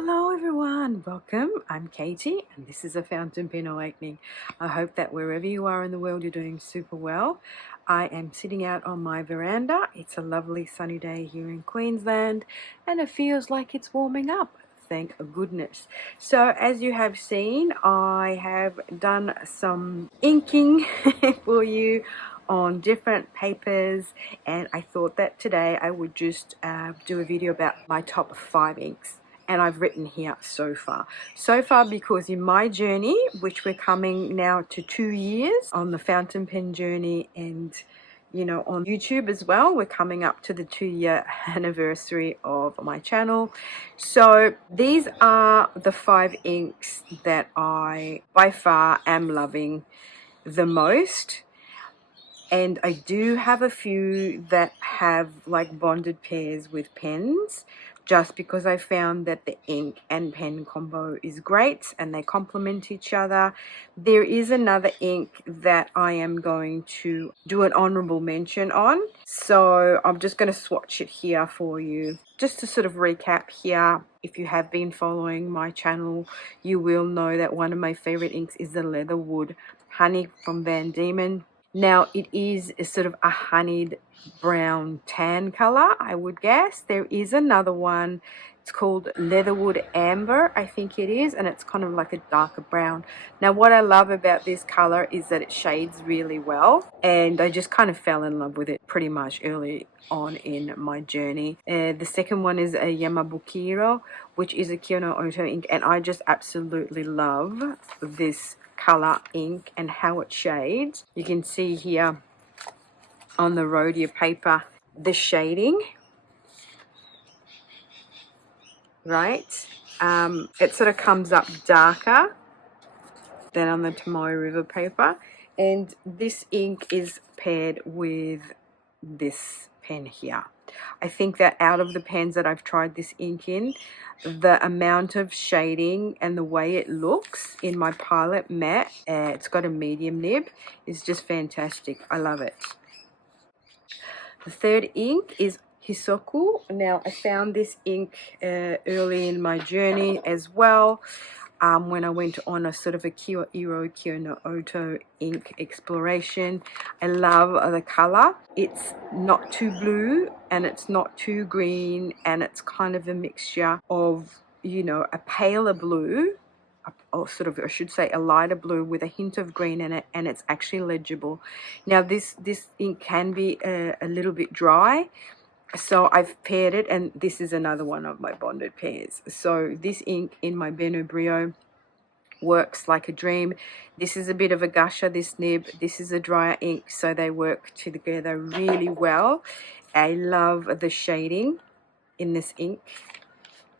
Hello everyone, welcome. I'm Katie and this is a Fountain Pen Awakening. I hope that wherever you are in the world you're doing super well. I am sitting out on my veranda. It's a lovely sunny day here in Queensland and it feels like it's warming up. Thank goodness. So as you have seen, I have done some inking for you on different papers, and I thought that today I would just do a video about my top 5 inks. And I've written here so far because in my journey, which we're coming now to 2 years on the fountain pen journey, and you know, on YouTube as well, we're coming up to the 2-year anniversary of my channel. So these are the 5 inks that I by far am loving the most. And I do have a few that have like bonded pairs with pens, just because I found that the ink and pen combo is great and they complement each other. There is another ink that I am going to do an honorable mention on, so I'm just going to swatch it here for you. Just to sort of recap here, if you have been following my channel, you will know that one of my favorite inks is the Leatherwood Honey from Van Diemen. Now it is a sort of a honeyed brown tan color, I would guess. There is another one, it's called Leatherwood Amber, I think it is, and it's kind of like a darker brown. Now what I love about this color is that it shades really well, and I just kind of fell in love with it pretty much early on in my journey. The second one is a Yamabukiro, which is a Kyono-Oto ink, and I just absolutely love this color ink and how it shades. You can see here on the Rhodia paper the shading, right? It sort of comes up darker than on the Tomoe River paper, and this ink is paired with this pen here. I think that out of the pens that I've tried this ink in, the amount of shading and the way it looks in my Pilot Matte, it's got a medium nib, is just fantastic. I love it. The third ink is Hisoku. Now I found this ink early in my journey as well. When I went on a sort of a Kyono-Oto ink exploration. I love the color. It's not too blue and it's not too green, and it's kind of a mixture of, you know, a paler blue, or sort of, I should say, a lighter blue with a hint of green in it, and it's actually legible. Now this ink can be a little bit dry, so I've paired it, and this is another one of my bonded pairs. So this ink in my Beno Brio works like a dream. This is a bit of a gusher, this nib. This is a drier ink, so they work together really well. I love the shading in this ink,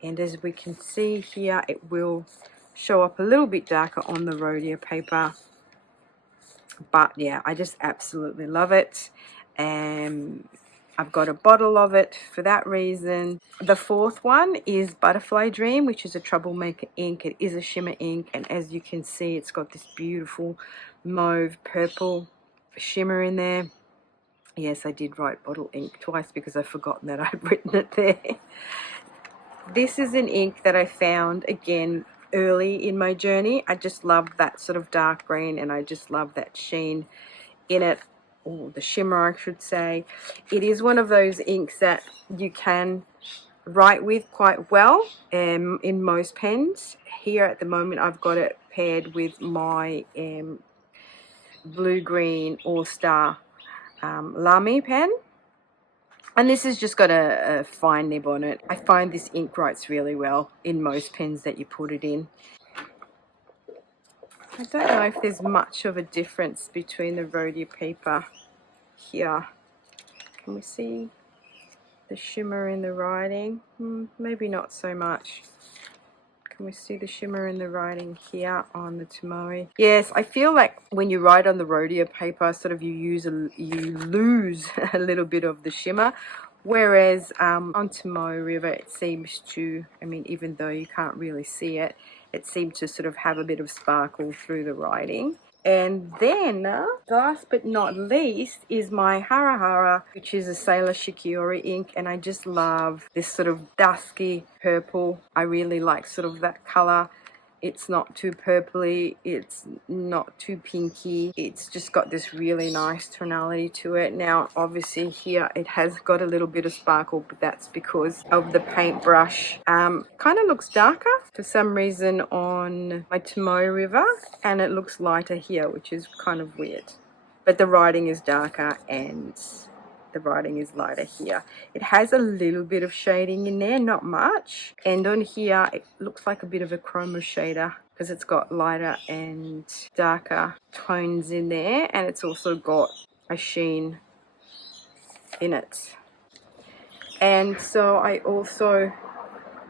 and as we can see here, it will show up a little bit darker on the Rhodia paper, but yeah, I just absolutely love it. I've got a bottle of it for that reason. The fourth one is Butterfly Dream, which is a Troublemaker ink. It is a shimmer ink, and as you can see, it's got this beautiful mauve purple shimmer in there. Yes, I did write bottle ink twice because I've forgotten that I'd written it there. This is an ink that I found again early in my journey. I just love that sort of dark green, and I just love that sheen in it. Or the shimmer, I should say. It is one of those inks that you can write with quite well in most pens. Here at the moment I've got it paired with my blue-green All-Star Lamy pen, and this has just got a fine nib on it. I find this ink writes really well in most pens that you put it in. I don't know if there's much of a difference between the Rhodia paper here. Can we see the shimmer in the writing? Maybe not so much. Can we see the shimmer in the writing here on the Tomoe? Yes, I feel like when you write on the Rhodia paper, sort of you lose a little bit of the shimmer. Whereas on Tomoe River, it seems to, I mean, even though you can't really see it, it seemed to sort of have a bit of sparkle through the writing. And then, last but not least, is my Hara Hara, which is a Sailor Shikiori ink, and I just love this sort of dusky purple. I really like sort of that color. It's not too purpley, it's not too pinky. It's just got this really nice tonality to it. Now, obviously here it has got a little bit of sparkle, but that's because of the paintbrush. Kind of looks darker for some reason on my Tomoe River, and it looks lighter here, which is kind of weird. But the writing is darker and the writing is lighter here. It has a little bit of shading in there, not much. And on here, it looks like a bit of a chroma shader because it's got lighter and darker tones in there. And it's also got a sheen in it. And so I also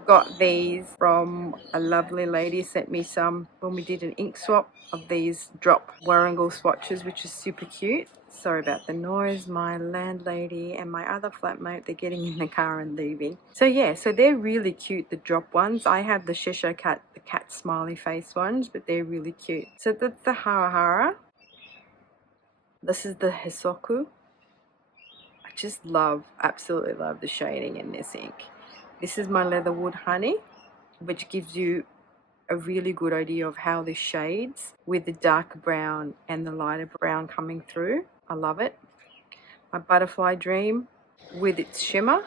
got these from a lovely lady, sent me some when we did an ink swap of these drop Warringal swatches, which is super cute. Sorry about the noise. My landlady and my other flatmate, they're getting in the car and leaving. So yeah, so they're really cute, the drop ones. I have the Cheshire Cat, the cat smiley face ones, but they're really cute. So that's the Hara Hara. This is the Hisoku. I just love, absolutely love the shading in this ink. This is my Leatherwood Honey, which gives you a really good idea of how this shades with the dark brown and the lighter brown coming through. I love it. My Butterfly Dream with its shimmer.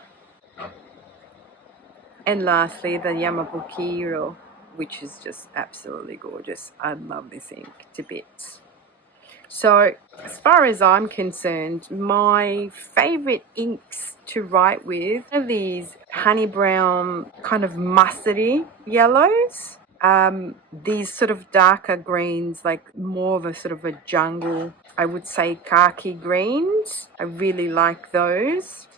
And lastly, the Yamabukiro, which is just absolutely gorgeous. I love this ink to bits. So as far as I'm concerned, my favorite inks to write with are these honey brown, kind of mustardy yellows. These sort of darker greens, like more of a sort of a jungle, I would say khaki greens. I really like those.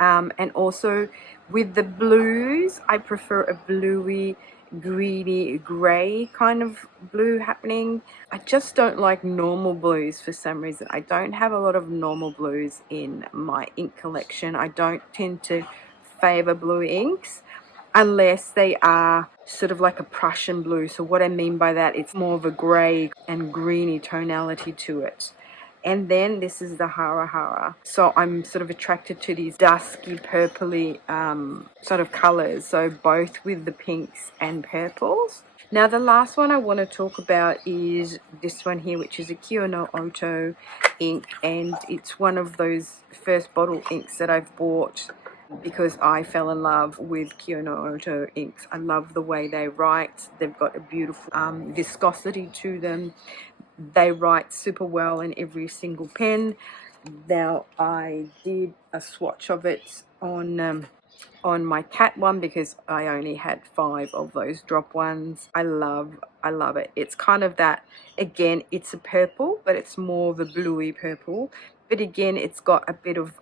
And also with the blues, I prefer a bluey, greeny, grey kind of blue happening. I just don't like normal blues for some reason. I don't have a lot of normal blues in my ink collection. I don't tend to favour blue inks unless they are sort of like a Prussian blue. So what I mean by that, it's more of a grey and greeny tonality to it. And then this is the Hara Hara. So I'm sort of attracted to these dusky purpley sort of colours. So both with the pinks and purples. Now the last one I want to talk about is this one here, which is a Kyo no Oto ink. And it's one of those first bottle inks that I've bought because I fell in love with Kyo no Oto inks. I love the way they write. They've got a beautiful viscosity to them. They write super well in every single pen. Now I did a swatch of it on my cat one because I only had 5 of those drop ones. I love it. It's kind of that, again, it's a purple, but it's more of a bluey purple. But again, it's got a bit of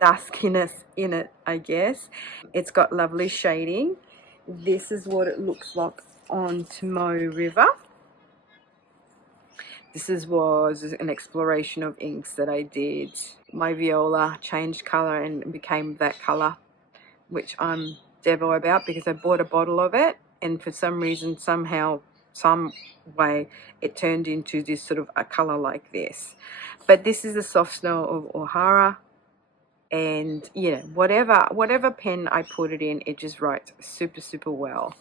duskiness in it, I guess. It's got lovely shading. This is what it looks like on Tomoe River. This was an exploration of inks that I did. My viola changed colour and became that colour, which I'm devo about because I bought a bottle of it and for some reason, somehow, some way, it turned into this sort of a colour like this. But this is the Soft Snow of Ohara. And yeah, whatever pen I put it in, it just writes super, super well.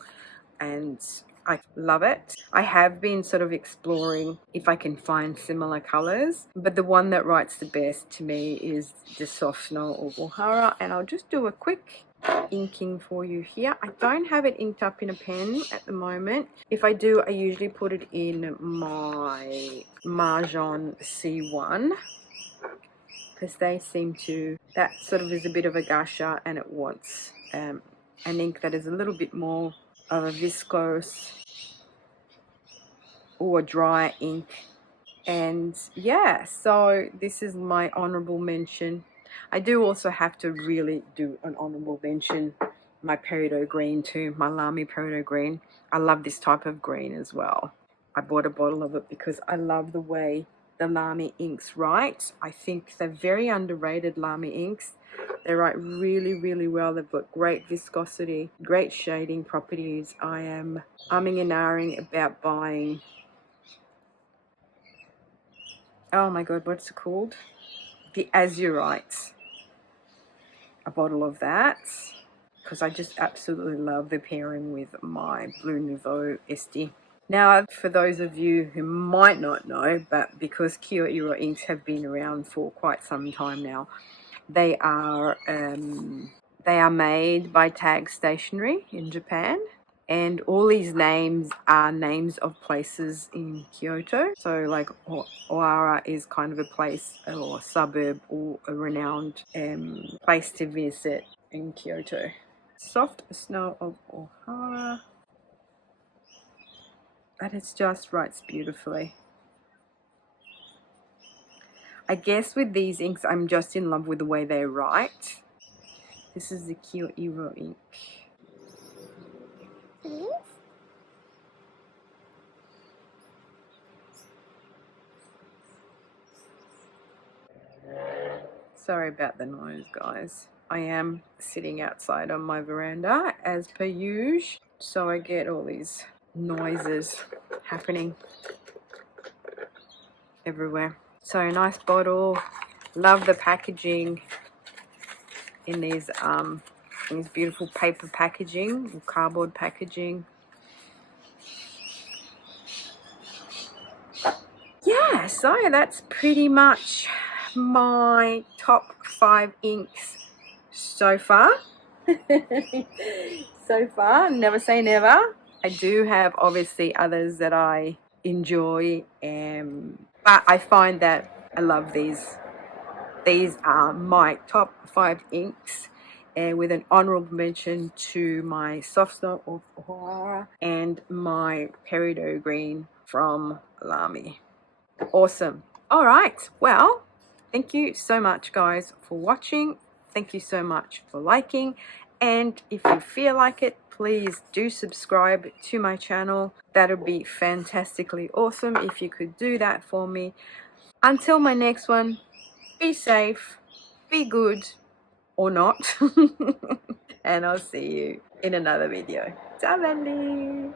And I love it. I have been sort of exploring if I can find similar colors, but the one that writes the best to me is the Soft Snow of Ohara. And I'll just do a quick inking for you here. I don't have it inked up in a pen at the moment. If I do, I usually put it in my Mahjong C1 because they seem to, that sort of is a bit of a gusher and it wants an ink that is a little bit more of a viscose or dry ink. And yeah, so this is my honorable mention. I do also have to really do an honorable mention my peridot green too, my Lamy peridot green. I love this type of green as well. I bought a bottle of it because I love the way the Lamy inks write. I think they're very underrated, Lamy inks. They write really, really well. They've got great viscosity, great shading properties. I am umming and ahhing about buying oh my god, what's it called? The Azurite. A bottle of that, because I just absolutely love the pairing with my Blue Nouveau Esti. Now, for those of you who might not know, but because Kyo Iro inks have been around for quite some time now, they are made by Tag Stationery in Japan, and all these names are names of places in Kyoto. So like Ohara is kind of a place or a suburb or a renowned place to visit in Kyoto. Soft Snow of Ohara. And it just writes beautifully. I guess with these inks, I'm just in love with the way they write. This is the Kyo Iro ink. Sorry about the noise, guys. I am sitting outside on my veranda as per usual, so I get all these noises happening everywhere. So nice bottle. Love the packaging in these beautiful paper packaging or cardboard packaging. Yeah, so that's pretty much my top 5 inks so far. So far, never say never. I do have obviously others that I enjoy, but I find that I love these. These are my top 5 inks, and with an honorable mention to my Soft Snow of Ohara and my Peridot Green from Lamy. Awesome. All right, well, thank you so much, guys, for watching. Thank you so much for liking, and if you feel like it, please do subscribe to my channel. That would be fantastically awesome if you could do that for me. Until my next one, be safe, be good, or not, and I'll see you in another video. Ciao, Lally!